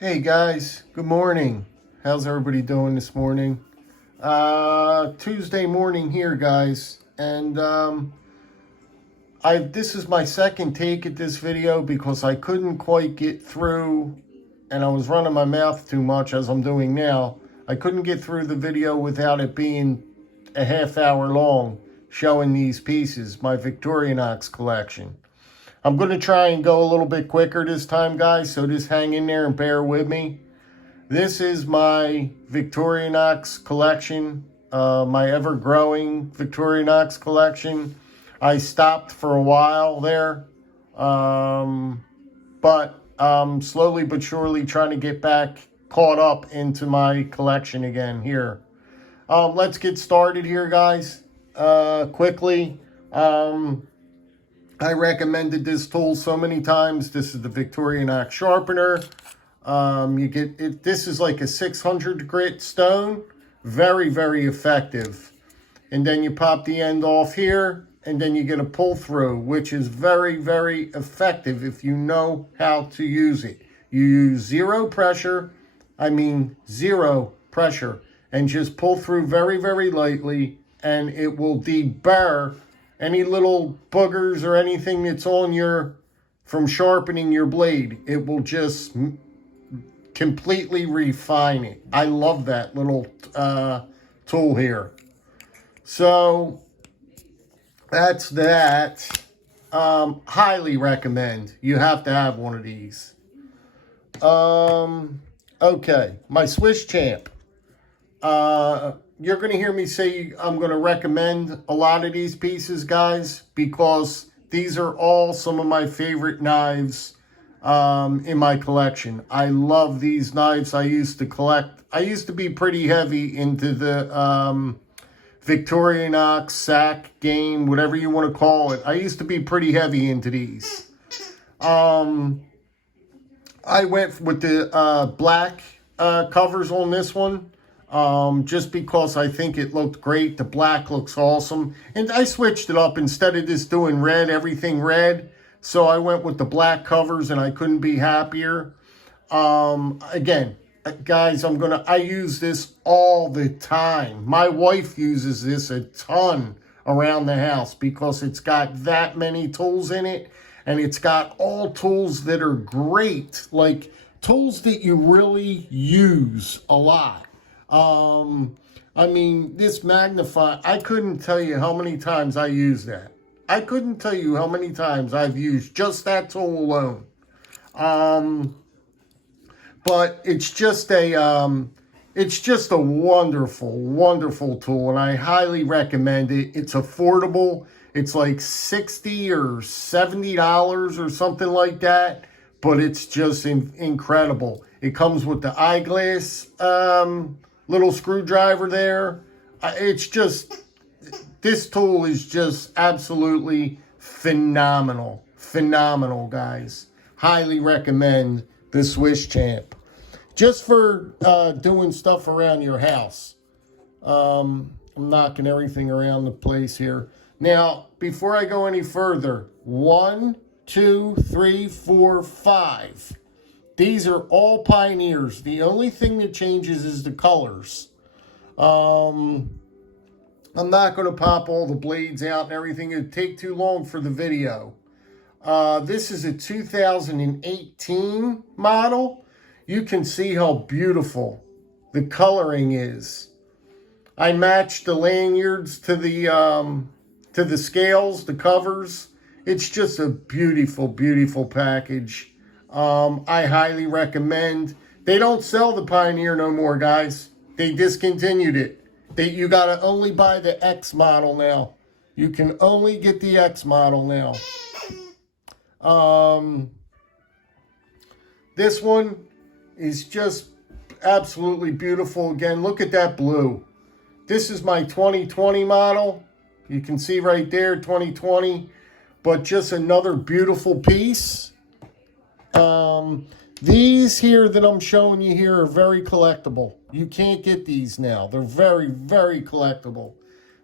Hey guys, good morning. How's everybody doing this morning? Tuesday morning here, guys, and this is my second take at this video because I couldn't quite get through, and I was running my mouth too much as I'm doing now. I couldn't get through the video without it being a half hour long, showing these pieces, my victoronox collection. I'm going to try and go a little bit quicker this time, guys, so just hang in there and bear with me. This is my victoronox collection, my ever-growing victoronox collection. I stopped for a while there, but slowly but surely trying to get back caught up into my collection again here. Let's get started here, guys, quickly. I recommended this tool so many times. This is the victoronox sharpener. You get it. This is like a 600 grit stone. Very, very effective. And then you pop the end off here, and then you get a pull through, which is very, very effective if you know how to use it. You use zero pressure, and just pull through very, very lightly, and it will deburr any little boogers or anything that's on from sharpening your blade. It will just completely refine it. I love that little tool here. So that's that. Highly recommend. You have to have one of these. Okay, my Swiss Champ. You're going to hear me say I'm going to recommend a lot of these pieces, guys, because these are all some of my favorite knives in my collection. I love these knives. I used to be pretty heavy into the victoronox sack game, whatever you want to call it. I used to be pretty heavy into these. I went with the black covers on this one. Just because I think it looked great. The black looks awesome. And I switched it up. Instead of just doing red, everything red. So I went with the black covers and I couldn't be happier. Again, guys, I use this all the time. My wife uses this a ton around the house because it's got that many tools in it. And it's got all tools that are great. Like tools that you really use a lot. I mean, this magnify, I couldn't tell you how many times I use that. I couldn't tell you how many times I've used just that tool alone. But it's just a wonderful, wonderful tool, and I highly recommend it. It's affordable. It's like $60 or $70 or something like that, but it's just incredible. It comes with the eyeglass, little screwdriver there. This tool is just absolutely phenomenal. Phenomenal, guys. Highly recommend the Swiss Champ. Just for doing stuff around your house. I'm knocking everything around the place here. Now, before I go any further, 1, 2, 3, 4, 5. These are all Pioneers. The only thing that changes is the colors. I'm not going to pop all the blades out and everything. It would take too long for the video. This is a 2018 model. You can see how beautiful the coloring is. I matched the lanyards to the scales, the covers. It's just a beautiful, beautiful package. I highly recommend. They don't sell the Pioneer no more, guys. They discontinued it. You got to only buy the X model now. You can only get the X model now. This one is just absolutely beautiful. Again, look at that blue. This is my 2020 model. You can see right there, 2020. But just another beautiful piece. These here that I'm showing you here are very collectible. You can't get these now. They're very, very collectible.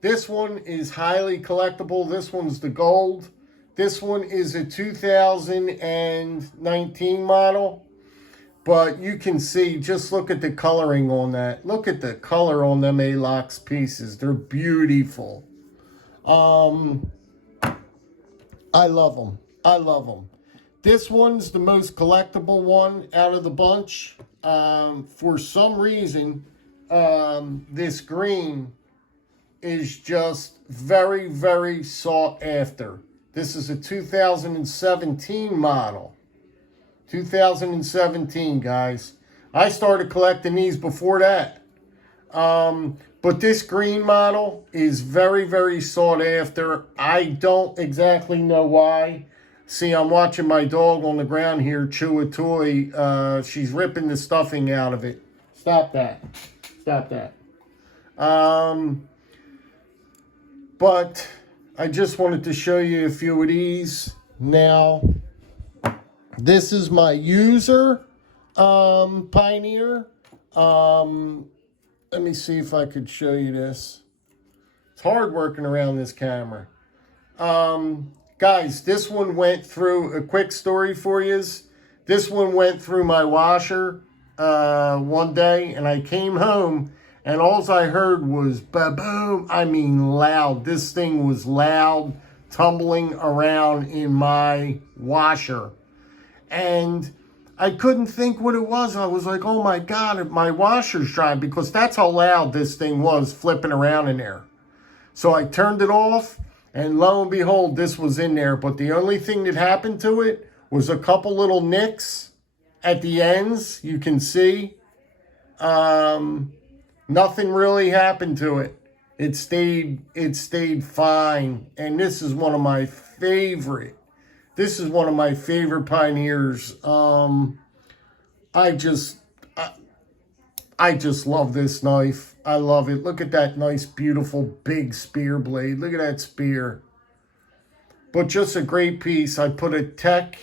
This one is highly collectible. This one's the gold. This one is a 2019 model. But you can see, just look at the coloring on that. Look at the color on them A-Lox pieces. They're beautiful. I love them. I love them. This one's the most collectible one out of the bunch. For some reason, this green is just very, very sought after. This is a 2017 model. 2017, guys. I started collecting these before that. But this green model is very, very sought after. I don't exactly know why. See, I'm watching my dog on the ground here chew a toy. She's ripping the stuffing out of it. Stop that. Stop that. But I just wanted to show you a few of these. Now, this is my user Pioneer. Let me see if I could show you this. It's hard working around this camera. Guys, this one went through, a quick story for you. This one went through my washer one day, and I came home, and all I heard was ba-boom. I mean loud. This thing was loud, tumbling around in my washer. And I couldn't think what it was. I was like, oh my God, my washer's dry, because that's how loud this thing was flipping around in there. So I turned it off, and lo and behold, this was in there. But the only thing that happened to it was a couple little nicks at the ends. You can see. Nothing really happened to it. It stayed fine. And this is one of my favorite. This is one of my favorite Pioneers. I just love this knife. I love it. Look at that nice, beautiful, big spear blade. Look at that spear. But just a great piece. I put a tech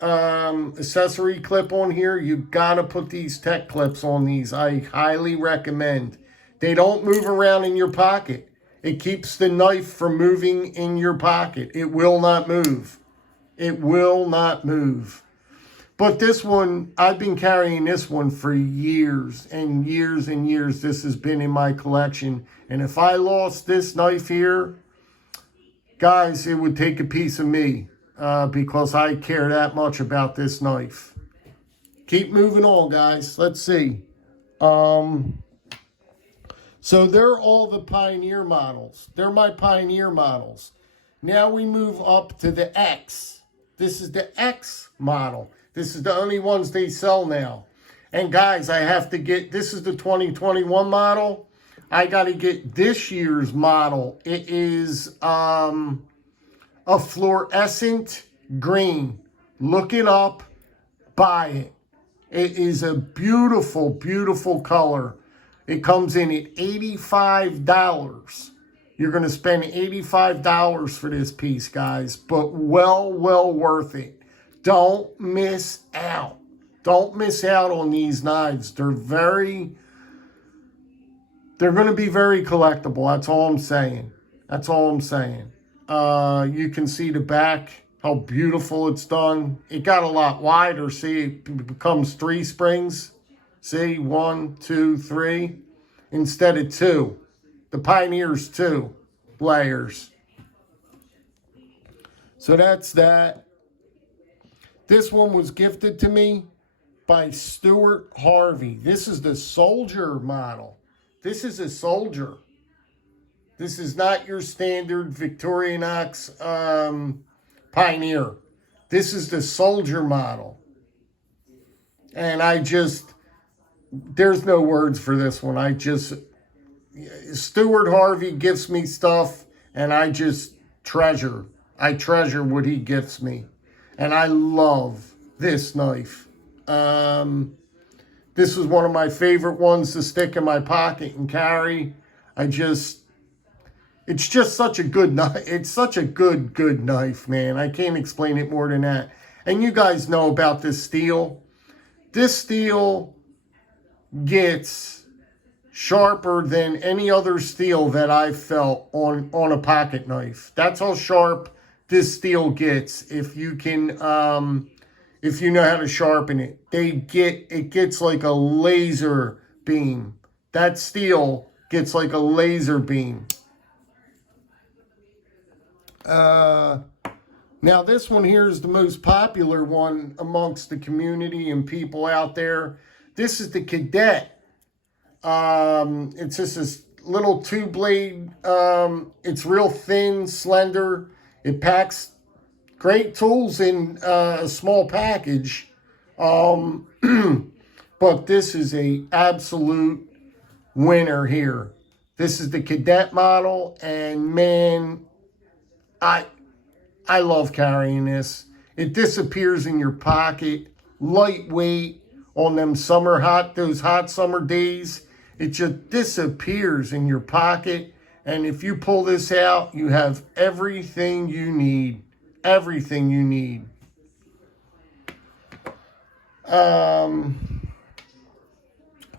accessory clip on here. You gotta put these tech clips on these. I highly recommend. They don't move around in your pocket. It keeps the knife from moving in your pocket. It will not move. It will not move. But this one, I've been carrying this one for years and years and years. This has been in my collection. And if I lost this knife here, guys, it would take a piece of me because I care that much about this knife. Keep moving on, guys. Let's see. So they're all the Pioneer models. They're my Pioneer models. Now we move up to the X. This is the X model. This is the only ones they sell now. And guys, I have to get, this is the 2021 model. I got to get this year's model. It is a fluorescent green. Look it up. Buy it. It is a beautiful, beautiful color. It comes in at $85. You're going to spend $85 for this piece, guys. But well worth it. Don't miss out. Don't miss out on these knives. They're going to be very collectible. That's all I'm saying. That's all I'm saying. You can see the back, how beautiful it's done. It got a lot wider. See, it becomes 3 springs. See, 1, 2, 3, instead of 2. The Pioneer's 2 layers. So that's that. This one was gifted to me by Stuart Harvey. This is the Soldier model. This is a Soldier. This is not your standard victoronox Pioneer. This is the Soldier model. And there's no words for this one. Stuart Harvey gifts me stuff, and I just treasure. I treasure what he gifts me. And I love this knife. This was one of my favorite ones to stick in my pocket and carry. It's just such a good knife. It's such a good knife, man. I can't explain it more than that. And you guys know about this steel. This steel gets sharper than any other steel that I've felt on a pocket knife. That's how sharp this steel gets. If you can if you know how to sharpen it. It gets like a laser beam. That steel gets like a laser beam. Now this one here is the most popular one amongst the community and people out there. This is the Cadet. It's just this little two blade. It's real thin, slender. It packs great tools in a small package. But this is a absolute winner here. This is the Cadet model, and man, I love carrying this. It disappears in your pocket, lightweight on them those hot summer days. It just disappears in your pocket, and if you pull this out, you have everything you need. Everything you need.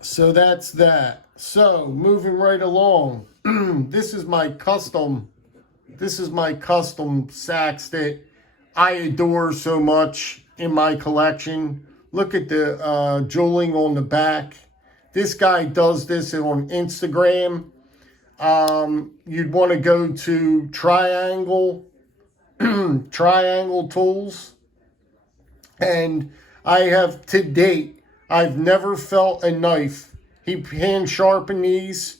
So that's that. So moving right along, this is my custom sax that I adore so much in my collection. Look at the jeweling on the back. This guy does this on Instagram. You'd want to go to Triangle Tools. And I have, to date, I've never felt a knife. He hand sharpened these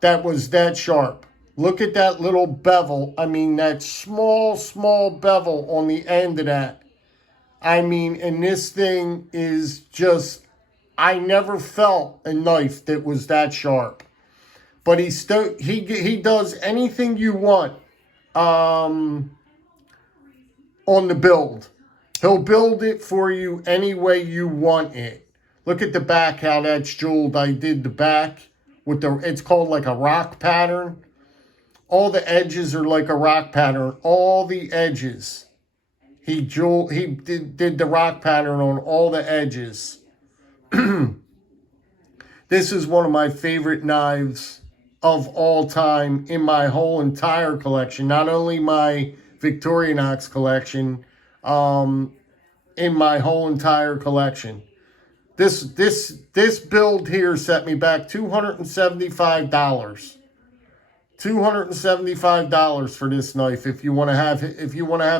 that was that sharp. Look at that little bevel. I mean, that small bevel on the end of that. I mean, and this thing is just, I never felt a knife that was that sharp. But he does anything you want on the build. He'll build it for you any way you want it. Look at the back, how that's jeweled. I did the back with it's called like a rock pattern. All the edges are like a rock pattern. All the edges. He did the rock pattern on all the edges. This is one of my favorite knives of all time in my whole entire collection. Not only my victoronox collection, in my whole entire collection. This build here set me back $275. $275 for this knife if you want to have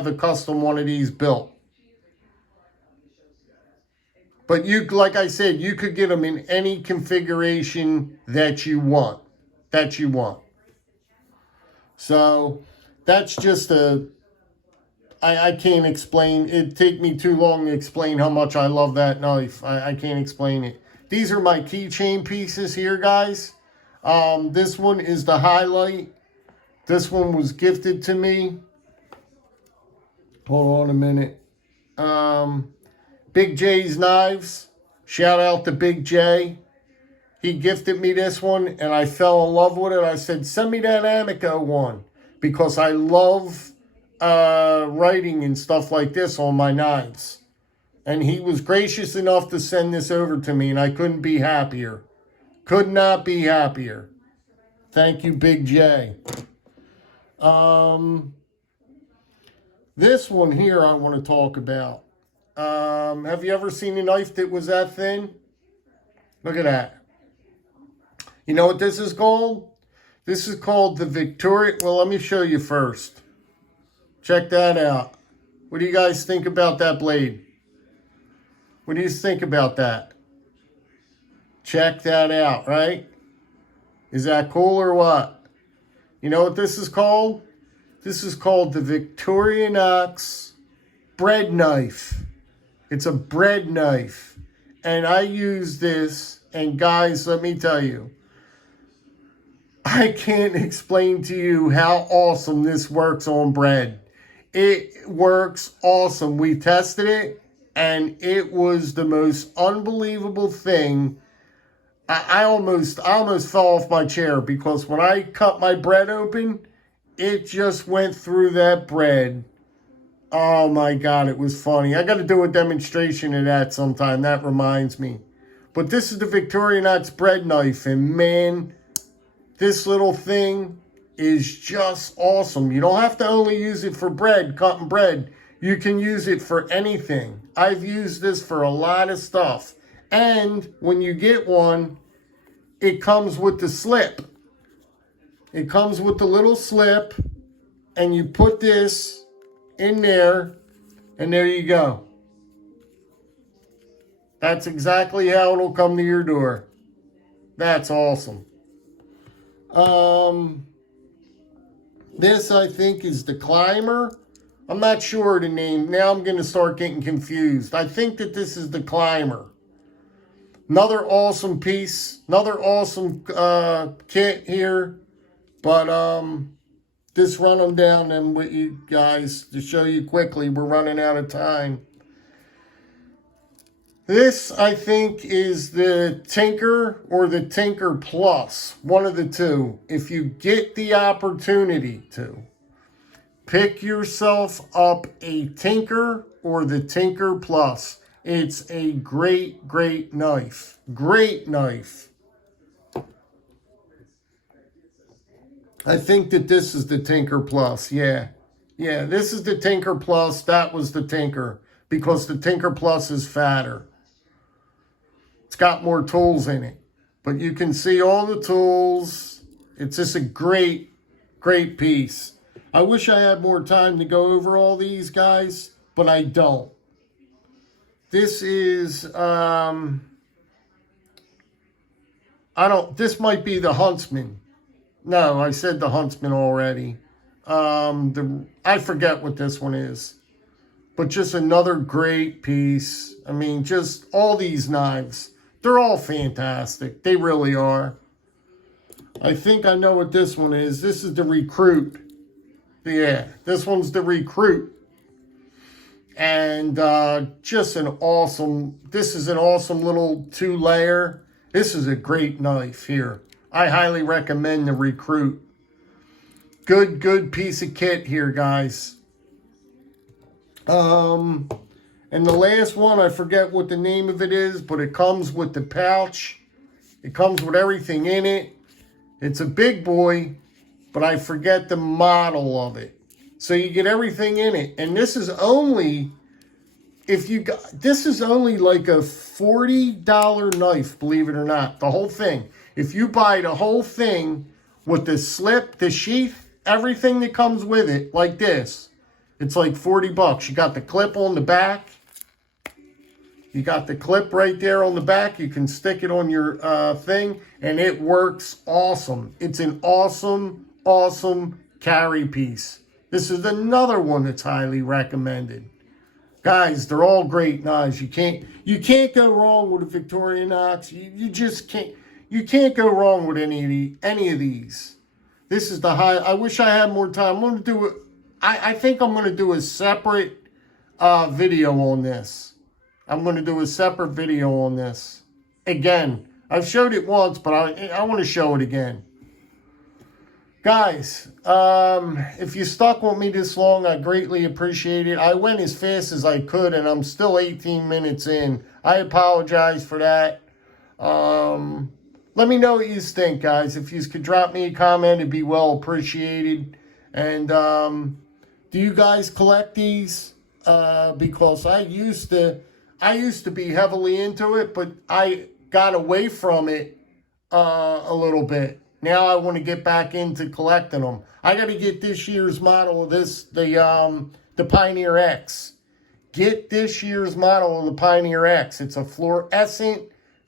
a custom one of these built. But like I said, you could get them in any configuration that you want. So that's just I can't explain. It'd take me too long to explain how much I love that knife. I can't explain it. These are my keychain pieces here, guys. This one is the highlight. This one was gifted to me. Hold on a minute. Big J's Knives. Shout out to Big J. He gifted me this one, and I fell in love with it. I said, send me that Amico one, because I love writing and stuff like this on my knives. And he was gracious enough to send this over to me, and I couldn't be happier. Could not be happier. Thank you, Big J. This one here I want to talk about. Have you ever seen a knife that was that thin? Look at that. You know what this is called? This is called the Victoria. Well, let me show you first. Check that out. What do you guys think about that blade? What do you think about that? Check that out, right? Is that cool or what? You know what this is called? This is called the victoronox bread knife. It's a bread knife. And I use this, and guys, let me tell you, I can't explain to you how awesome this works on bread. It works awesome. We tested it, and it was the most unbelievable thing. I almost fell off my chair, because when I cut my bread open, it just went through that bread. Oh my God, it was funny. I got to do a demonstration of that sometime. That reminds me. But this is the Victorinox bread knife, and man, this little thing is just awesome. You don't have to only use it for bread, cutting bread. You can use it for anything. I've used this for a lot of stuff. And when you get one, it comes with the slip. It comes with the little slip, and you put this in there, and there you go. That's exactly how it'll come to your door. That's awesome. This, I think, is the climber. I'm not sure of the name. Now I'm going to start getting confused. I think that this is the climber. Another awesome piece. Another awesome kit here. But just run them down and with you guys to show you quickly. We're running out of time. This, I think, is the Tinker or the Tinker Plus. One of the two. If you get the opportunity to, pick yourself up a Tinker or the Tinker Plus. It's a great, great knife. Great knife. I think that this is the Tinker Plus. Yeah. Yeah, this is the Tinker Plus. That was the Tinker. Because the Tinker Plus is fatter. It's got more tools in it. But you can see all the tools. It's just a great, great piece. I wish I had more time to go over all these guys, but I don't. This is, this might be the Huntsman. No, I said the Huntsman already. I forget what this one is. But just another great piece. I mean, just all these knives. They're all fantastic. They really are. I think I know what this one is. This is the Recruit. Yeah, this one's the Recruit. And just an awesome, this is an awesome little 2-layer. This is a great knife here. I highly recommend the Recruit. Good piece of kit here, guys. And the last one, I forget what the name of it is, but it comes with the pouch. It comes with everything in it. It's a big boy, but I forget the model of it. So you get everything in it. And this is only, this is only like a $40 knife, believe it or not. The whole thing. If you buy the whole thing with the slip, the sheath, everything that comes with it, like this, it's like 40 bucks. You got the clip on the back. You got the clip right there on the back. You can stick it on your thing, and it works awesome. It's an awesome, awesome carry piece. This is another one that's highly recommended. Guys, they're all great knives. You can't go wrong with a victoronox. You just can't. You can't go wrong with any of these. This is the high. I wish I had more time. I'm going to do it. I think I'm going to do a separate video on this. I'm going to do a separate video on this. Again, I've showed it once, but I want to show it again. Guys, if you stuck with me this long, I greatly appreciate it. I went as fast as I could, and I'm still 18 minutes in. I apologize for that. Let me know what you think, guys. If you could drop me a comment, it'd be well appreciated. And do you guys collect these? Because I used to be heavily into it, but I got away from it a little bit. Now I want to get back into collecting them. I got to get this year's model of this, the Pioneer X. Get this year's model of the Pioneer X. It's a fluorescent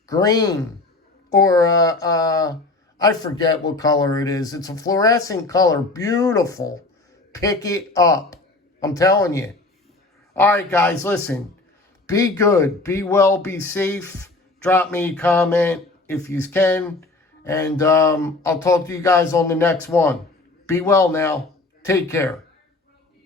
green, or I forget what color it is. It's a fluorescent color, beautiful. Pick it up. I'm telling you. All right, guys, listen. Be good, be well, be safe. Drop me a comment if you can. And I'll talk to you guys on the next one. Be well now. Take care.